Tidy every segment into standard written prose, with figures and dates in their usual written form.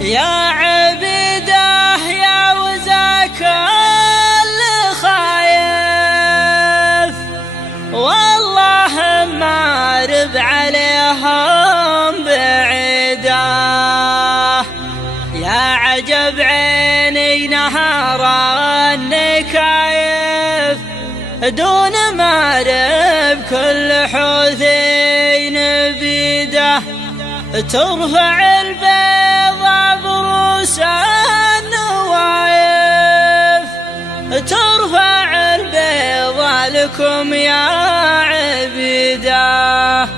يا عبيده يا وزاك اللي خايف، والله ما رب عليهم بعيده. يا عجب عيني نهار النكايف، دون ما رب كل حوثين بيده. ترفع البيضة بروس النوايف، ترفع البيضة لكم يا عبيده،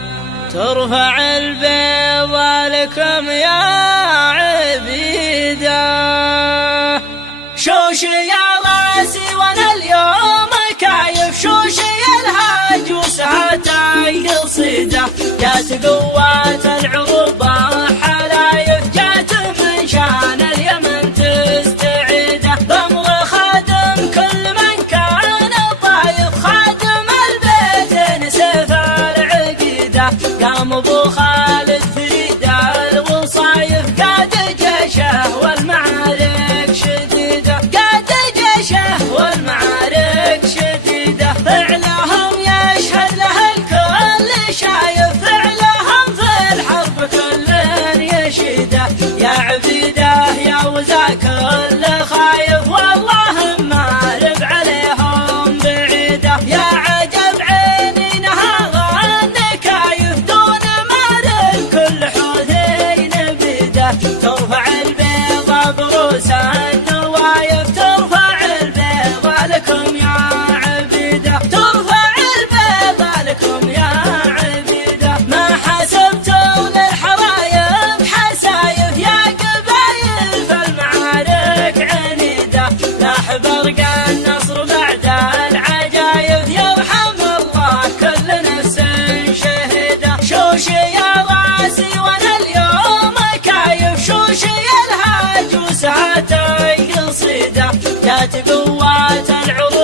ترفع البيضة لكم يا عبيده. شوشي يا راسي وانا اليوم كايف، شوشي الهاجوس هاتاي قصيده. جات قوات العروبة حلايف، جات من شان اليمن تستعيده. بأمر خادم كل من كان طايف، خادم البيت سيف العقيده. قام ابو خالد فريد الوصايف، قاد جيشه والمعارك شديده، قاد جيشه والمعارك شديده. فعلهم يشهد له الكل شايف، فعلهم في الحرب كل يشيده. يا عبيده يا وزاك اللي خايف، والله ما رب عليهم بعيده. يا عجب عيني نهار النكايف، دون ما رب كل حوثين بيده. ترفع البيضة بروس النوايف، ترفع البيضة لكم يا عبيده، ترفع البيضة لكم يا عبيده. ما حسبتوا للحرايب حسايف، يا قبايل فالمعارك عنيده. لاح برق النصر بعد العجايب، يرحم الله كل نفس شهيده. شوشي يا راسي وانا اليوم كايف، شوشي الهاجوس هاتاي قصيده. جات قوات العروبة